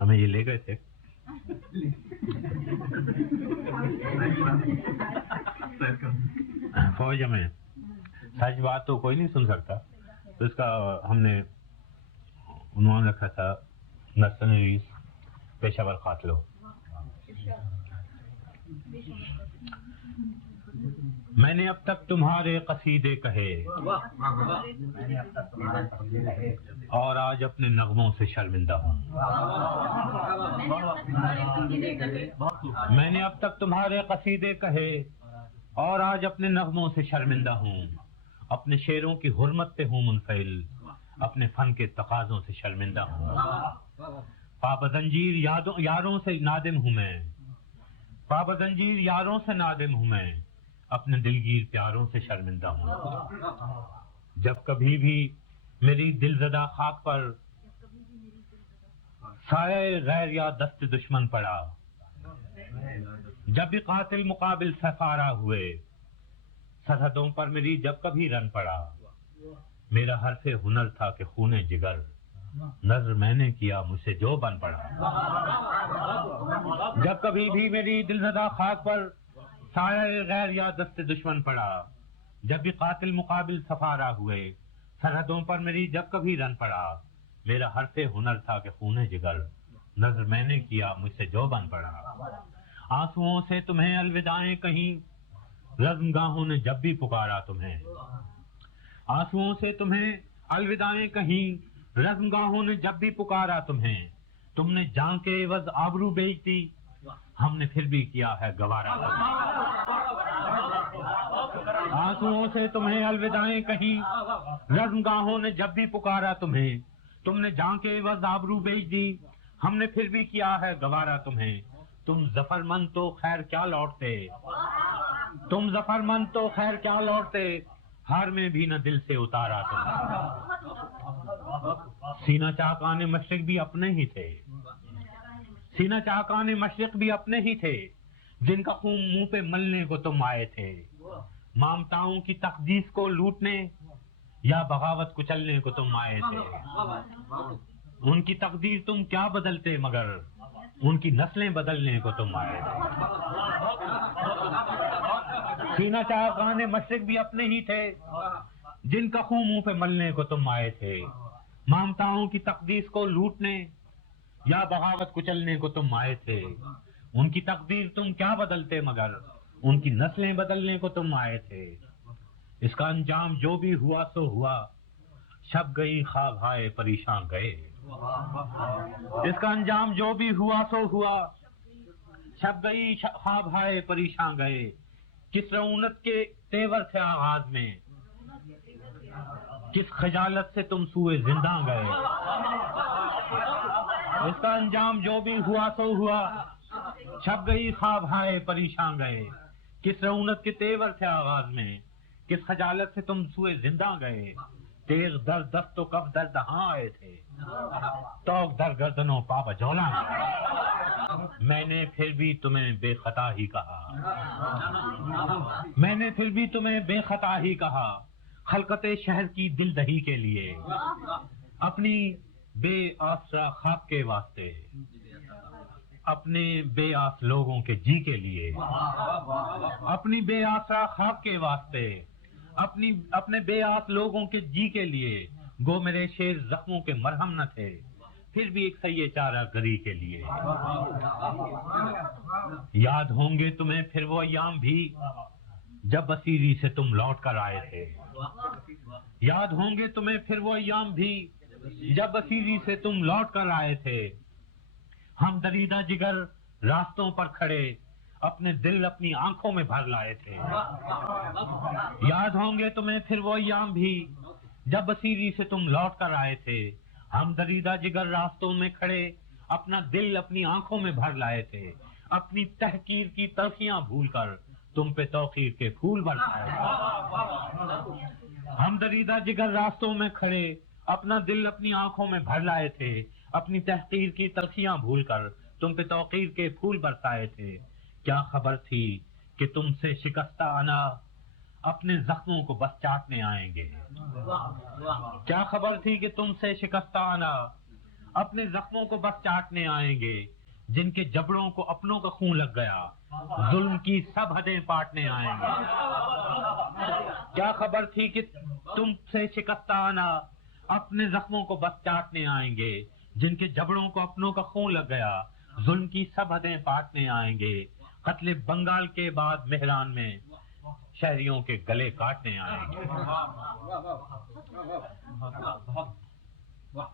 ہمیں یہ لے گئے تھے. فوج میں سچ بات تو کوئی نہیں سن سکتا، تو اس کا ہم نے عنوان رکھا تھا مرسنریز، پیشہ ور قاتلوں. میں نے اب تک تمہارے قصیدے کہے اور آج اپنے نغموں سے شرمندہ ہوں. میں نے اب تک تمہارے قصیدے کہے اور آج اپنے نغموں سے شرمندہ ہوں. اپنے شعروں کی حرمت سے ہوں منفعل، اپنے فن کے تقاضوں سے شرمندہ ہوں. پابزنجیر یاروں سے نادم ہوں میں، پابزنجیر یاروں سے نادم ہوں میں، اپنے دلگیر پیاروں سے شرمندہ ہوں. جب کبھی بھی میری دلزدہ خاک پر سایہ غیر یا دست دشمن پڑا، جب بھی قاتل مقابل سفارا ہوئے، سرحدوں پر میری جب کبھی رن پڑا، میرا حرف ہنر تھا کہ خون جگر، نظر میں نے کیا مجھ سے جو بن پڑا. جب کبھی بھی میری دلزدہ خاک پر سایہ غیر یا دست دشمن پڑا، جب بھی قاتل مقابل سفارا ہوئے، سرحدوں پر میری جب کبھی رن پڑا، میرا حرف ہنر تھا کہ خون جگر، نظر میں نے کیا مجھ سے جو بن پڑا. آنسوؤں سے تمہیں الوداعیں کہیں، رزم گاہوں نے جب بھی پکارا تمہیں. آنسوؤں سے تمہیں الوداعیں کہیں، رزم گاہوں نے جب بھی پکارا تمہیں. تم نے جان کے عوض آبرو بیچتی، ہم نے پھر بھی کیا ہے گوارا. آنسوؤں سے تمہیں الوداعیں کہیں، رزم گاہوں نے جب بھی پکارا تمہیں. تم نے جان کے عوض آبرو بیچ دی، ہم نے پھر بھی کیا ہے گوارا تمہیں. تم ظفر مند تو خیر کیا لوٹتے، تم ظفر مند تو خیر کیا لوٹتے، ہار میں بھی نہ دل سے اتارا تمہیں. سینہ چاکان مشرق بھی اپنے ہی تھے، سینہ چاکان مشرق بھی اپنے ہی تھے، جن کا خون منہ پہ ملنے کو تم آئے تھے. مامتاؤں کی تقدیس کو لوٹنے یا بغاوت کچلنے کو تم آئے تھے. ان کی تقدیر تم کیا بدلتے مگر ان کی نسلیں بدلنے کو تم آئے تھے. سینہ چاکان مشرق بھی اپنے ہی تھے، جن کا خون منہ پہ ملنے کو تم آئے تھے. مامتاؤں کی تقدیس کو لوٹنے یا بغاوت کچلنے کو تم آئے تھے. ان کی تقدیر تم کیا بدلتے مگر ان کی نسلیں بدلنے کو تم آئے تھے. اس کا انجام جو بھی ہوا سو ہوا، شب گئی خواب ہائے پریشان گئے. اس کا انجام جو بھی ہوا سو ہوا، شب گئی خواب ہائے پریشان گئے. کس رعونت کے تیور تھے آغاز میں، کس خجالت سے تم سوئے زندہ گئے. اس کا انجام جو بھی ہوا سو ہوا، چھپ گئی خواب ہائے پریشان گئے. کس رعونت کے تیور تھے آغاز میں، کس خجالت سے تم سوئے زندہ گئے. تیغ در دست و کف در دہاں آئے تھے، توق در گردنوں پا بجولا. میں نے پھر بھی تمہیں بے خطا ہی کہا، میں نے پھر بھی تمہیں بے خطا ہی کہا. خلقت شہر کی دل دہی کے لیے، اپنی بے آسرا خاک کے واسطے، اپنے بے آس لوگوں کے جی کے لیے، اپنی بے آسرا خاک کے واسطے، اپنے بے آس لوگوں کے جی کے لیے. گو میرے شیر زخموں کے مرہم نہ تھے، پھر بھی ایک سہی چارہ گری کے لیے. یاد ہوں گے تمہیں پھر وہ ایام بھی جب اسیری سے تم لوٹ کر آئے تھے. یاد ہوں گے تمہیں پھر وہ ایام بھی جب اسیری سے تم لوٹ کر آئے تھے. ہم دریدہ جگر راستوں پر کھڑے، اپنے دل اپنی آنکھوں میں بھر لائے تھے. یاد ہوں گے تمہیں پھر وہ ایام بھی جب اسیری سے تم لوٹ کر آئے تھے. ہم دریدہ جگر راستوں میں کھڑے، اپنا دل اپنی آنکھوں میں بھر لائے تھے. اپنی تحقیر کی تلخیاں بھول کر تم پہ توقیر کے پھول برسائے تھے. ہم دریدہ جگر راستوں میں کھڑے، اپنا دل اپنی آنکھوں میں بھر لائے تھے. اپنی تحقیر کی تلخیاں بھول کر تم پہ توقیر کے پھول برسائے تھے. کیا خبر تھی کہ تم سے شکستہ انا اپنے زخموں کو بس چاٹنے آئیں گے. کیا خبر تھی کہ تم سے شکستہ انا اپنے زخموں کو بس چاٹنے آئیں گے جن کے جبڑوں کو اپنوں کا خون لگ گیا، ظلم کی سب حدیں پاٹنے آئیں گے۔ کیا خبر تھی کہ تم سے شکستہ آنا، اپنے زخموں کو بس چاٹنے آئیں گے جن کے جبڑوں کو اپنوں کا خون لگ گیا، ظلم کی سب حدیں پاٹنے آئیں گے۔ قتل بنگال کے بعد مہران میں شہریوں کے گلے کاٹنے آئیں گے۔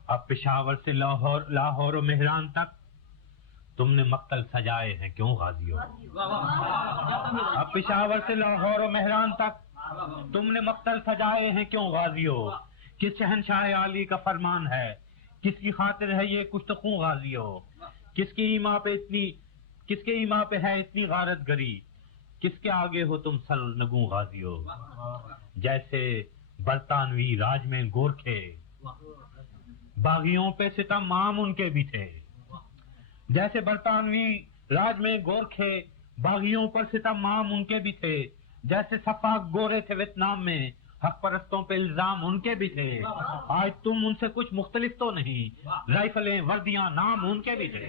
اب پشاور سے لاہور و مہران تک تم نے مقتل سجائے ہیں کیوں غازیوں؟ اب پشاور سے لاہور و مہران تک تم نے مقتل سجائے ہیں کیوں غازیوں؟ کس شہنشاہ عالی کا فرمان ہے، کس کی خاطر ہے یہ کچھ تو خوں غازیوں؟ کس کے ایما پہ ہے اتنی غارت گری، کس کے آگے ہو تم سرنگوں غازیوں؟ جیسے برطانوی راج میں گورکھے، باغیوں پہ ستم عام ان کے بھی تھے۔ جیسے برطانوی راج میں گورکھے، باغیوں پر ستم عام ان کے بھی تھے۔ جیسے سفاک گورے تھے ویتنام میں، حق پرستوں پہ الزام ان کے بھی تھے۔ آج تم ان سے کچھ مختلف تو نہیں، رائفلیں وردیاں نام ان کے بھی تھے۔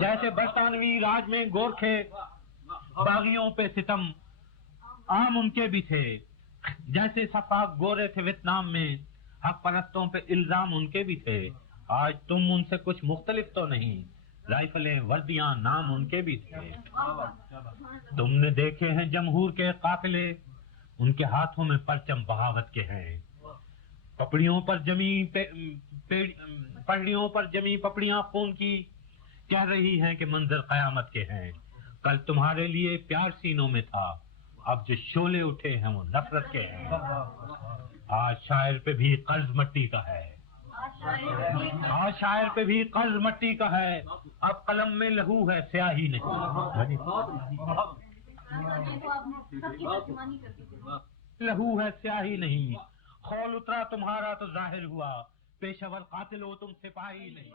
جیسے برطانوی راج میں گورکھے، باغیوں پہ ستم عام ان کے بھی تھے۔ جیسے سفاک گورے تھے ویتنام میں، حق پرستوں پہ الزام ان کے بھی تھے۔ آج تم ان سے کچھ مختلف تو نہیں، رائفلیں وردیاں نام ان کے بھی تھے۔ تم نے دیکھے ہیں جمہور کے قافلے، ان کے ہاتھوں میں پرچم بغاوت کے ہیں۔ پپڑیوں پر جمی پپڑیاں خون کی، کہہ رہی ہیں کہ منظر قیامت کے ہیں۔ کل تمہارے لیے پیار سینوں میں تھا، اب جو شعلے اٹھے ہیں وہ نفرت کے ہیں۔ آج شاعر پہ بھی قرض مٹی کا ہے، آج شاعر پہ بھی قرض مٹی کا ہے، اب قلم میں لہو ہے سیاہی نہیں۔ لہو ہے سیاہی نہیں، خول اترا تمہارا تو ظاہر ہوا، پیشور قاتل ہو تم سپاہی نہیں۔